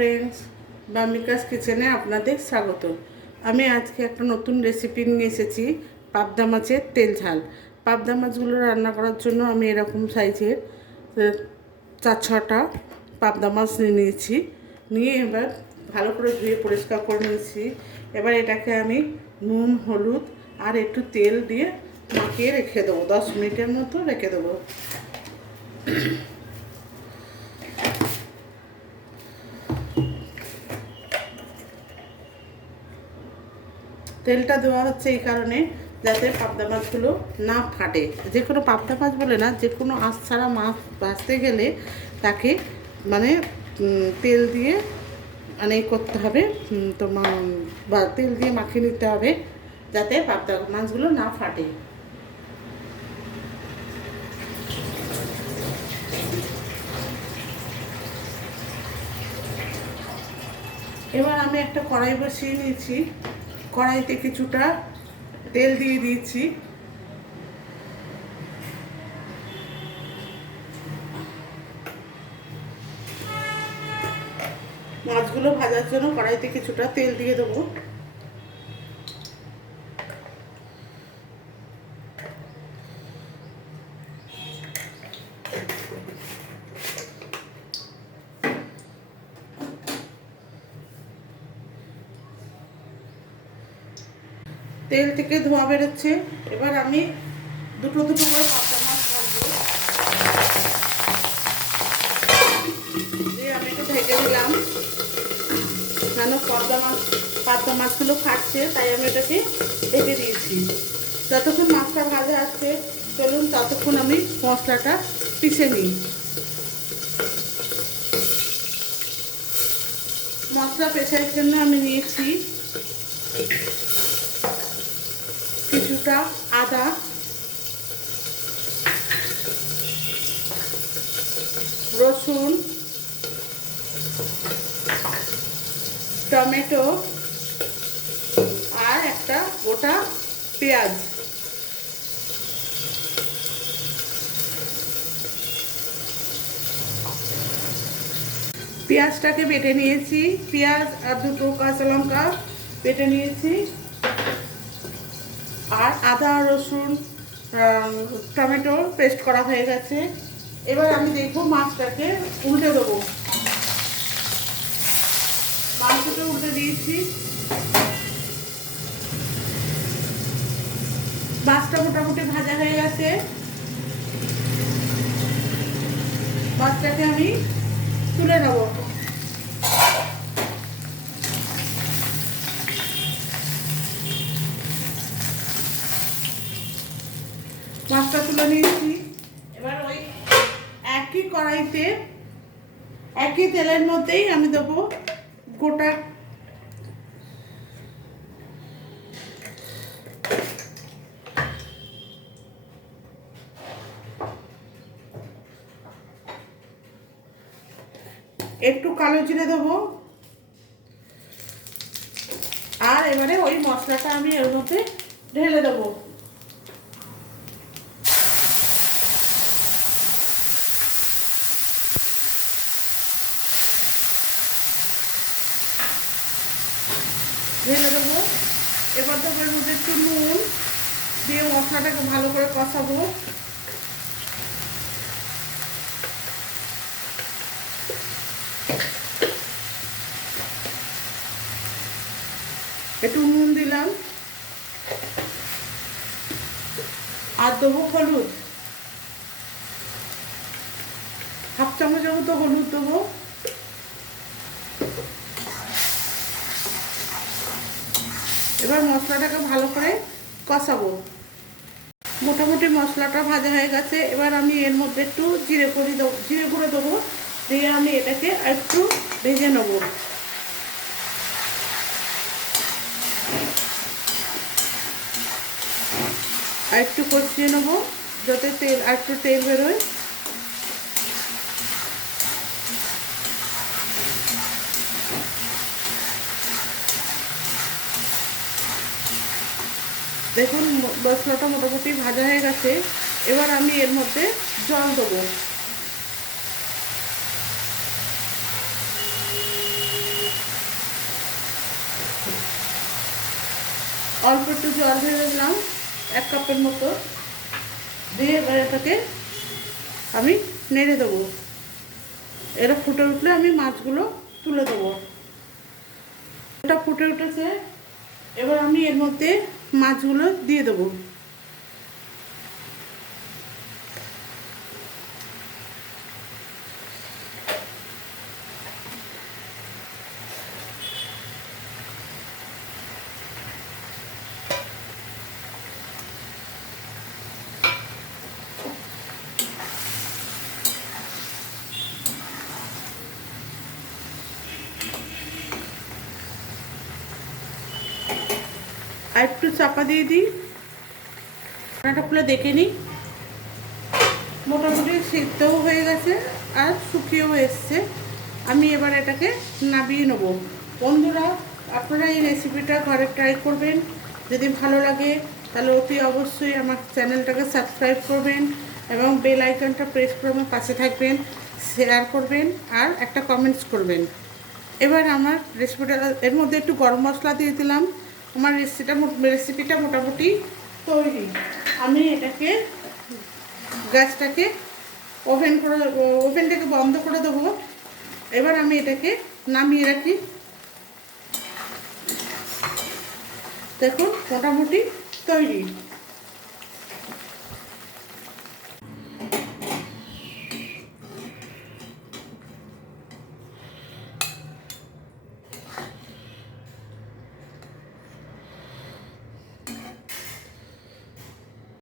Friends, বামিকাস কিচেনে আপনাদের স্বাগত। আমি আজকে একটা নতুন রেসিপি নিয়ে এসেছি, পাবদা মাছের তেল ঝাল। পাবদা মাছগুলো রান্না করার জন্য আমি এরকম সাইজের 4-6টা পাবদা মাছ নিয়েছি। নিয়ে এবার ভালো করে ধুয়ে পরিষ্কার করে নিয়েছি। এবার এটাকে আমি নুন, হলুদ আর একটু তেল দিয়ে মাখিয়ে রেখে দেবো, 10 মিনিটের মতো রেখে দেবো। তেলটা দেওয়া হচ্ছে এই কারণে যাতে পাবদা মাছগুলো না ফাটে। যে কোনো পাবদা মাছ বলে না, যে কোনো আঁশ ছাড়া মাছ ভাজতে গেলে তাকে মানে তেল দিয়ে করতে হবে, তোমার বা তেল দিয়ে মাখিয়ে নিতে হবে যাতে পাবদা মাছগুলো না ফাটে। এবার আমি একটা কড়াই বসিয়ে নিয়েছি। কড়াইতে কিছুটা তেল দিয়ে দিয়েছি। মাছগুলো ভাজার জন্য কড়াইতে কিছুটা তেল দিয়ে দেবো। তেল থেকে ধোঁয়া বেরোচ্ছে। এবার আমি দুটো করে পাবদা মাছ ভাজবো। দিয়ে আমি একটু ঢেকে দিলাম, কেন পাবদা মাছগুলো ফাটছে, তাই আমি এটাকে ঢেকে দিয়েছি। যতক্ষণ মাছটা ভাজা আছে চলুন ততক্ষণ আমি মশলাটা পিষে নিই। মশলা পেশার জন্য আমি নিয়েছি কিছুটা আদা, রসুন, টমেটো আর একটা গোটা পেঁয়াজ। পেঁয়াজটাকে বেটে নিয়েছি, পেঁয়াজ আর দুটো কাঁচা লঙ্কা বেটে নিয়েছি, আর আদা, রসুন, টমেটো পেস্ট করা হয়ে গেছে। এবার আমি দেখবো মাছটাকে উল্টে দেবো। মাছটাকে উল্টে দিয়েছি। মাছটা মোটামুটি ভাজা হয়ে গেছে। মাছটাকে আমি তুলে নেব। মাছটা তুলে নিয়েছি। এবার ওই একই কড়াইতে একই তেলের মধ্যেই আমি দেবো গোটা একটু কালো জিরে দেবো। আর এবারে ওই মশলাটা আমি এর মধ্যে ঢেলে দেবো। ঢেলে দেবো। এবার দেবো এর মধ্যে একটু নুন দিয়ে মশলাটাকে ভালো করে কষাবো। একটু নুন দিলাম আর দেবো হলুদ, 1/2 চামচের মতো হলুদ দেবো। এবার মশলাটাকে ভালো করে কষাবো। মোটামুটি মশলাটা ভাজা হয়ে গেছে। এবার আমি এর মধ্যে একটু জিরে গুঁড়ো দেবো, দিয়ে আমি এটাকে একটু ভেজে নেবো। আর একটু কষিয়ে নেবো যাতে একটু তেল বেরোয়। দেখুন মশলাটা মোটামুটি ভাজা হয়ে গেছে। এবার আমি এর মধ্যে জল দেবো। অল্প একটু জল দিয়ে দিলাম 1 কাপের মতো, দিয়ে এবার এটাকে আমি নেড়ে দেবো। এরা ফুটে উঠলে আমি মাছগুলো তুলে দেবো। এটা ফুটে উঠেছে, এবার আমি এর মধ্যে মাছগুলো দিয়ে দেবো। আর একটু চাপা দিয়ে দিই, ঢাকনাটা খুলে দেখে নিই। মোটামুটি সিদ্ধও হয়ে গেছে আর শুকিয়েও এসছে। আমি এবার এটাকে নামিয়ে নেব। বন্ধুরা, আপনারা এই রেসিপিটা ঘরে ট্রাই করবেন। যদি ভালো লাগে তাহলে অতি অবশ্যই আমার চ্যানেলটাকে সাবস্ক্রাইব করবেন এবং বেল আইকনটা প্রেস করে আমার পাশে থাকবেন, শেয়ার করবেন আর একটা কমেন্টস করবেন। এবার আমার রেসিপিটা, এর মধ্যে একটু গরম মশলা দিয়ে দিলাম। আমার রেসিপিটা মোটামুটি তৈরি। আমি এটাকে গ্যাসটাকে ওভেনটাকে বন্ধ করে দেবো। এবার আমি এটাকে নামিয়ে রাখি। দেখুন মোটামুটি তৈরি।